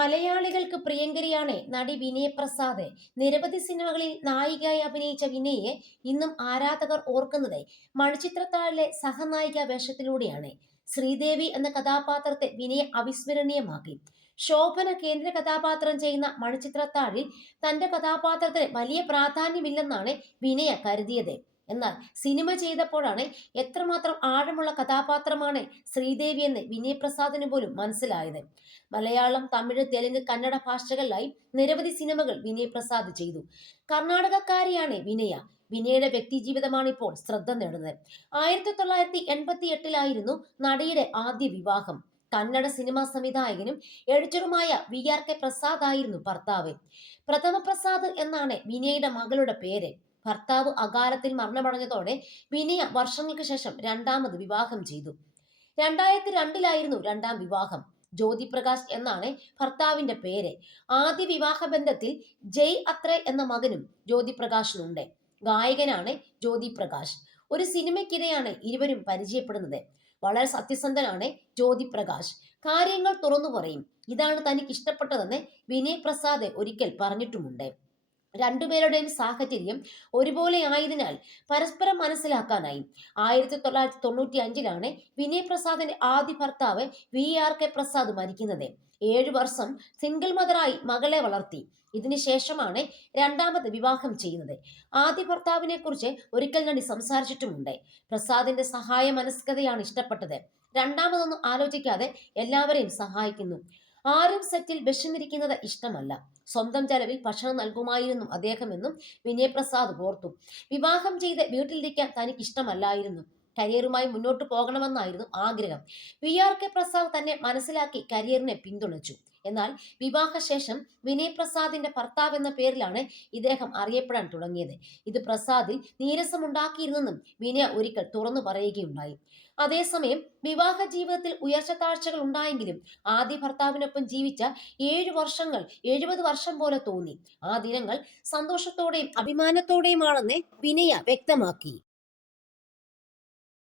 മലയാളികൾക്ക് പ്രിയങ്കരിയാണ് നടി വിനയ പ്രസാദ്. നിരവധി സിനിമകളിൽ നായികയായി അഭിനയിച്ച വിനയെ ഇന്നും ആരാധകർ ഓർക്കുന്നത് മണിച്ചിത്രത്താഴിലെ സഹനായിക വേഷത്തിലൂടെയാണ്. ശ്രീദേവി എന്ന കഥാപാത്രത്തെ വിനയ അവിസ്മരണീയമാക്കി. ശോഭന കേന്ദ്ര കഥാപാത്രം ചെയ്യുന്ന മണിച്ചിത്രത്താഴിൽ തന്റെ കഥാപാത്രത്തിന് വലിയ പ്രാധാന്യമില്ലെന്നാണ് വിനയ കരുതിയത്. എന്നാൽ സിനിമ ചെയ്തപ്പോഴാണ് എത്രമാത്രം ആഴമുള്ള കഥാപാത്രമാണ് ശ്രീദേവി എന്ന് വിനയ് പ്രസാദിന് പോലും മനസ്സിലായത്. മലയാളം, തമിഴ്, തെലുങ്ക്, കന്നഡ ഭാഷകളിലായി നിരവധി സിനിമകൾ വിനയ് പ്രസാദ് ചെയ്തു. കർണാടകക്കാരിയാണ് വിനയ. വിനയുടെ വ്യക്തിജീവിതമാണ് ഇപ്പോൾ ശ്രദ്ധ നേടുന്നത്. 1988 നടിയുടെ ആദ്യ വിവാഹം. കന്നഡ സിനിമാ സംവിധായകനും എഡിറ്ററുമായ VRK പ്രസാദ് ആയിരുന്നു ഭർത്താവ്. പ്രഥമ പ്രസാദ് എന്നാണ് വിനയുടെ മകളുടെ പേര്. ഭർത്താവ് അകാലത്തിൽ മരണമടഞ്ഞതോടെ വിനയ വർഷങ്ങൾക്ക് ശേഷം രണ്ടാമത് വിവാഹം ചെയ്തു. 2002 രണ്ടാം വിവാഹം. ജ്യോതി പ്രകാശ് എന്നാണ് ഭർത്താവിന്റെ പേര്. ആദ്യ വിവാഹ ബന്ധത്തിൽ ജയ് അത്രേ എന്ന മകനും ജ്യോതി പ്രകാശിനുണ്ട്. ഗായകനാണ് ജ്യോതി പ്രകാശ്. ഒരു സിനിമയ്ക്കിടെയാണ് ഇരുവരും പരിചയപ്പെടുന്നത്. വളരെ സത്യസന്ധനാണ് ജ്യോതി പ്രകാശ്. കാര്യങ്ങൾ തുറന്നു പറയും. ഇതാണ് തനിക്ക് ഇഷ്ടപ്പെട്ടതെന്ന് വിനയ് പ്രസാദ് ഒരിക്കൽ പറഞ്ഞിട്ടുമുണ്ട്. രണ്ടുപേരുടെയും സാഹചര്യം ഒരുപോലെ ആയതിനാൽ പരസ്പരം മനസ്സിലാക്കാനായി. 1995 വിനയ് പ്രസാദിന്റെ ആദ്യ ഭർത്താവ് VRK പ്രസാദ് മരിക്കുന്നത്. 7 വർഷം സിംഗിൾ മദറായി മകളെ വളർത്തി. ഇതിനുശേഷമാണ് രണ്ടാമത് വിവാഹം ചെയ്യുന്നത്. ആദ്യ ഭർത്താവിനെ കുറിച്ച് ഒരിക്കൽ നടി സംസാരിച്ചിട്ടുമുണ്ട്. പ്രസാദിന്റെ സഹായ മനസ്കതയാണ് ഇഷ്ടപ്പെട്ടത്. രണ്ടാമതൊന്നും ആലോചിക്കാതെ എല്ലാവരെയും സഹായിക്കുന്നു. ആരും സെറ്റിൽ വിശന്നിരിക്കുന്നത് ഇഷ്ടമല്ല. സ്വന്തം ചെലവിൽ ഭക്ഷണം നൽകുമായിരുന്നു അദ്ദേഹമെന്നും വിനയ് പ്രസാദ് ഓർത്തു. വിവാഹം ചെയ്ത് വീട്ടിലിരിക്കാൻ തനിക്ക് ഇഷ്ടമല്ലായിരുന്നു. കരിയറുമായി മുന്നോട്ട് പോകണമെന്നായിരുന്നു ആഗ്രഹം. VRK പ്രസാദ് തന്നെ മനസ്സിലാക്കി കരിയറിനെ പിന്തുണച്ചു. എന്നാൽ വിവാഹശേഷം വിനയ് പ്രസാദിന്റെ ഭർത്താവ് എന്ന പേരിലാണ് ഇദ്ദേഹം അറിയപ്പെടാൻ തുടങ്ങിയത്. ഇത് പ്രസാദിൽ നീരസമുണ്ടാക്കിയിരുന്നെന്നും വിനയ ഒരിക്കൽ തുറന്നു പറയുകയുണ്ടായി. അതേസമയം വിവാഹ ജീവിതത്തിൽ ഉയർച്ച താഴ്ചകൾ ഉണ്ടായെങ്കിലും ആദ്യ ഭർത്താവിനൊപ്പം ജീവിച്ച 7 വർഷങ്ങൾ 70 വർഷം പോലെ തോന്നി. ആ ദിനങ്ങൾ സന്തോഷത്തോടെയും അഭിമാനത്തോടെയുമാണെന്ന് വിനയ വ്യക്തമാക്കി.